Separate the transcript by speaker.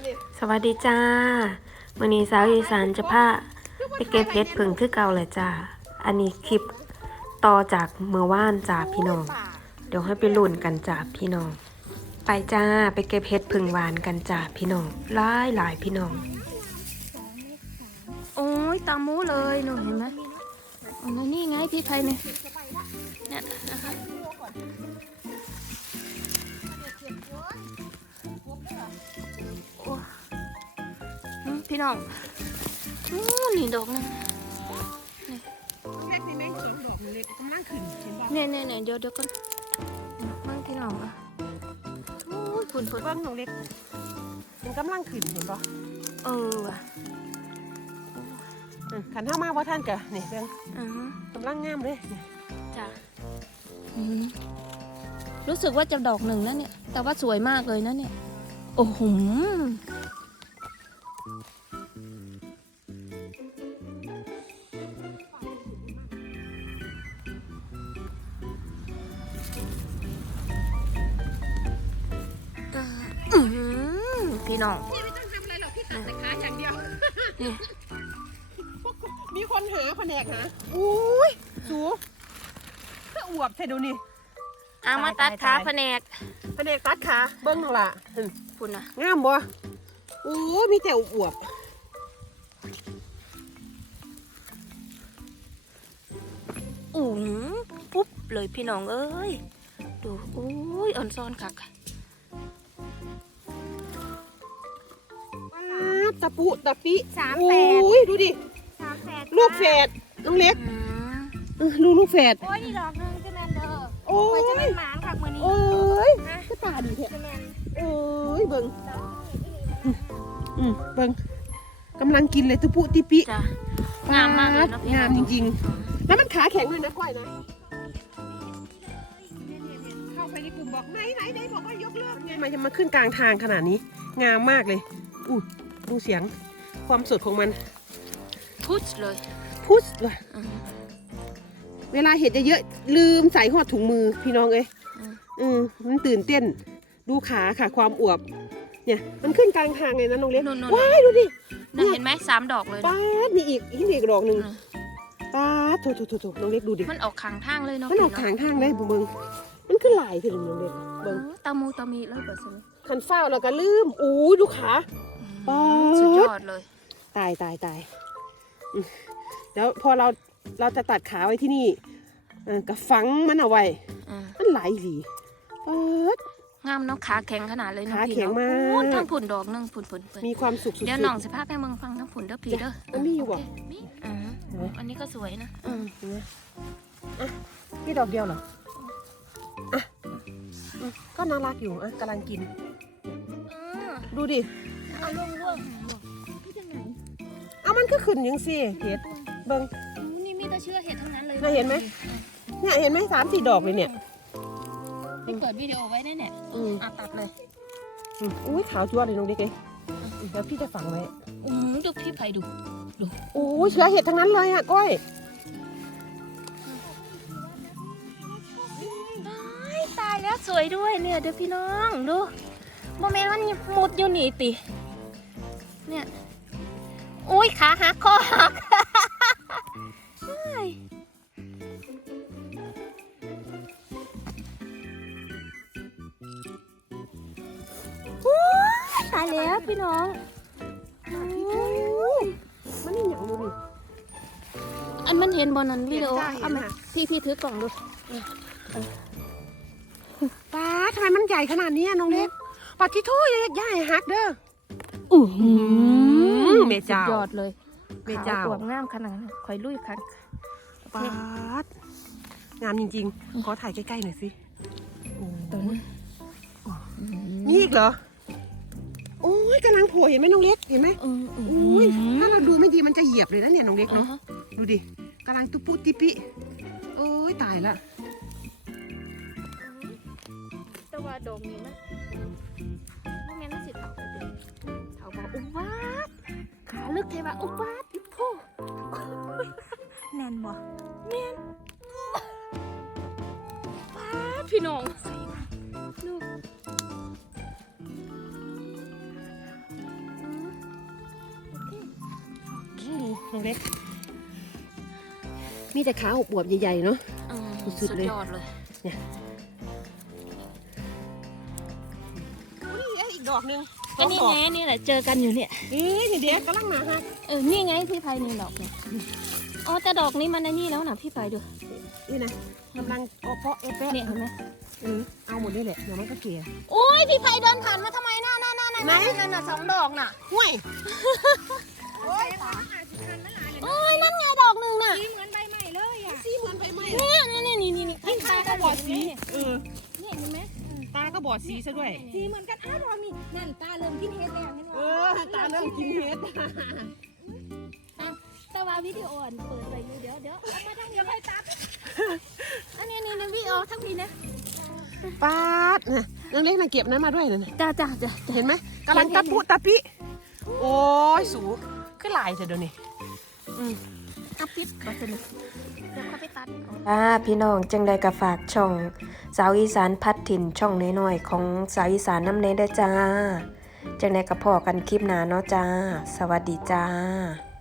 Speaker 1: สวัสดีจ้าวันนี้สาวอีสานจะพาไปเก็บเห็ดผึ่งคือเก่าเลยจ้าอันนี้คลิปต่อจากเมื่อวานจ้าพี่น้องเดี๋ยวให้ไปลุ้นกันจ้าพี่น้องไปจ้าไปเก็บเห็ดผึ่งหวานกันจ้าพี่น้องหลายพี่น้องโอ้ยตามมูเลยหนูเห็นไหมอ๋อนี่ไงพี่ไพเนี่ยนะคะพี่น้องนี่ดอกนึง
Speaker 2: แค่นี้แม่งสองดอกเลยกำลังขึ้นเห็นป่ะ
Speaker 1: เนี่ยเดี๋ยวก่อนมั่งพี่น้องอ่ะโอ้ยฝุ่น
Speaker 2: เบิ้งหนูเล็กมันกำลังขึ้นเห็นป่ะ
Speaker 1: ว่ะ
Speaker 2: ขันเท่ามากว่าท่านกะนี่เบิ้งกำลังงามเลย
Speaker 1: จ้ะรู้สึกว่าจะดอกหนึ่งนะเนี่ยแต่ว่าสวยมากเลยนะเนี่ยโอ้โหพี่น้อง
Speaker 2: พี่ไม่ต้องทำอะไรหรอกพี่ตัดแต่ขาอย่างเดียวมีคนเหอแผนกนะอุ้ยสูถ้าอวบใช่ดูนี่
Speaker 1: เอามาตัดขาแผนก
Speaker 2: ตัดขาเบิ้งหน่อยล่ะ
Speaker 1: ฝุ่นนะ
Speaker 2: งามบ่โอ้มีแต่อวบ
Speaker 1: ปุ๊บเลยพี่น้องเอ้ยดูโอ้ยอ่อนซ้อนคัก
Speaker 2: ตะปุตะปิ
Speaker 3: 38
Speaker 2: อุ้ยดูดิลูกแฝดน้องเล็กลูกแฝด
Speaker 3: โอ้ยนี่ดอกนึงจะแมนเด้อ
Speaker 2: โอ้ย
Speaker 3: จะแมนหมางค่ะมือนี้
Speaker 2: โอ้ยก็ตาดีแท้โอ้ยเบิ่งเบิ่งกำลังกินเลยตะปุติปิ
Speaker 1: งามมากเลยนะ
Speaker 2: งามจริงๆแล้วมันขาแข็งด้วยนะก้อยนะเข้าไปในกลุ่มบอกไหนบอกว่ายกเลิกไงมันจะมาขึ้นกลางทางขนาดนี้งามมากเลยดูเสียงความสดของมัน
Speaker 1: พุชเลย
Speaker 2: เวลาเห็ดเยอะๆลืมใส่หอดถุงมือพี่น้องเอ้ยมันตื่นเต้นดูขาค่ะความอวบเนี่ยมันขึ้นกลางทางไงนะน้องเล็กว้ายดูดิ
Speaker 1: เห็นไหม3 ดอกเลย
Speaker 2: ป้าดนี่อีกดอกหนึ่งป้าดโถน้องเล็กดูดิ
Speaker 1: มันออกขางทางเลยเนาะ
Speaker 2: มันออกขางทางได้บุ้งมันขึ้นหลายถึงน้องเล็กเบิ้ง
Speaker 1: ตามีแล้วแบบนี้
Speaker 2: ขันเฝ้าแล้วก็ลืมดูขา
Speaker 1: สุดยอดเลย
Speaker 2: ตายแล้วพอเราจะตัดขาไว้ที่นี่กับฝังมันเอาไว้มันไหลหลี
Speaker 1: งามเนาะขาแข็งขนาดเลย
Speaker 2: ขาแข็งมาก
Speaker 1: ทั้งผุ่นดอกนึงผุ่น
Speaker 2: มีความสุขสุด
Speaker 1: เดี๋ยวน้องสภาพให้มึงฟังทั้งผุ่นเด้อพี่เด้อ
Speaker 2: มันมีอยู่บ่
Speaker 1: อันนี้ก็สวยนะ
Speaker 2: นี่ดอกเดียวเหรอก็น่ารักอยู่กำลังกินดูดิ
Speaker 3: เอาล่วง
Speaker 2: เอามันก็ขึ้นยังสิเห็ดเบิ้ง
Speaker 3: นี่มีแต่เชื่อเห็ดทั้งนั้นเลย
Speaker 2: น่าเห็นไหมเนี่ยเห็นไหม3-4 ดอกเลยเนี่ย
Speaker 3: พี่เปิดวิดีโอไว้ได้เนี่ย
Speaker 1: ตัดเลย
Speaker 2: อุ้ยขาวจั่วเลยน้องเด็กเลยเดี๋ยวพี่จะฝังไว้
Speaker 1: ดูพี่ไผ่ดู
Speaker 2: เชื้อเห็ดทั้งนั้นเลยก้อย
Speaker 1: ตายแล้วสวยด้วยเนี่ยเดี๋ยวพี่น้องดูโมเมนต์มันมุดอยู่นี่ติเนี่ยอุ้ยขาหักคอหักตายแล้วพี่น้อง
Speaker 2: มันนี่อย่างดูดิ
Speaker 1: อันมันเห็นบนนั้นวิดีโอเอามาพี่ถือกล่องดู
Speaker 2: ป้าทำไมมันใหญ่ขนาดนี้น้องเล็กปัดที่ทุ่ยใหญ่ฮักเด้อเมจ่าย
Speaker 1: อดเลย
Speaker 2: เมจ่า
Speaker 1: อวบงามขนาดคอยลุยคัน
Speaker 2: ป้างามจริงๆขอถ่ายใกล้ๆหน่อยสิมีอีกเหรอโอ้ยกำลังโผล่เห็นไหมน้องเล็กเห็นไหมอุ้ยถ้าเราดูไม่ดีมันจะเหยียบเลยนะเนี่ยน้องเล็กเนาะดูดิกำลังตุปุติปิโอ้ยตายละ
Speaker 1: แต่ว่าดอกนี้นะโมเมนต์น่าสิเถาบอกอุบาทขาลึกเทวะอุบาทโพ่
Speaker 3: แน่นบ่
Speaker 1: แน่นพี่น้องดู
Speaker 2: น้องเล็กมีแต่ขาอวบๆใหญ่ๆเนาะ สุดๆเลย
Speaker 3: ยอดเลย
Speaker 2: อุ้ยอีกดอกหนึง
Speaker 3: ก็นี่ไงนี่แหละเจอกันอยู่เนี่ย
Speaker 2: นี่เดี๋ยวกำลังหนาฮะ
Speaker 3: นี่ไงพี่ไพนี่ดอกเนี่ยอ๋อแต่ดอกนี้มันอันนี้แล้วนะพี่ไพดู
Speaker 2: นี่นะกำลังเพาะเป๊ะ
Speaker 3: เนี่ยเห็นไหม
Speaker 2: เอาหมดเลยแหละเดี๋ยวมันก็เกลี่ย
Speaker 3: โอ้ยพี่ไพเดินผ่านมาทำไมน่า
Speaker 2: ไหน
Speaker 3: นั่นน่ะ2 ดอกน่ะ
Speaker 2: ห่วย
Speaker 3: โอ้ยนั่นไงดอกหนึ่งน่ะ
Speaker 2: สีเหมือนใบไม้
Speaker 3: นี่พี่ไพ
Speaker 2: ตาก็บอดสี
Speaker 3: นี่เห็นไหม
Speaker 2: ตาก็บอดสีซะด้วย
Speaker 3: สีเหมือนกันอ้าวเรามีนั่นตาเริ่มกินเห็ดแล้วเห็นไหม
Speaker 2: ตาเริ่มกินเห็ด
Speaker 3: แต่ว่าวิดีโออันเปิดไปอยู่เดี๋ยวเอามาทางนี้ให้ตัดอันนี้วิดีโอทั้งนี้นะ
Speaker 2: ปาดนะน้องเล็กน่ะเก็บนั้นมาด้วยนะ
Speaker 3: จ้า
Speaker 2: เห็นไหมกำลังตะปุตะปิ โอ้ยสูขึ้นลายเถอะเดี๋ยวนี้
Speaker 3: เอาปิดก่อนสิเดี๋ยวเขาไปตัดเอา
Speaker 1: จ้าพี่น้องจังใดก็ฝากช่องสาวอีสานพัดถิ่นช่องน้อยๆของสาวอีสานน้ำเนยได้อจ้าจังใดก็พอกันคลิปหน้าเนาะจ้า สวัสดีจ้า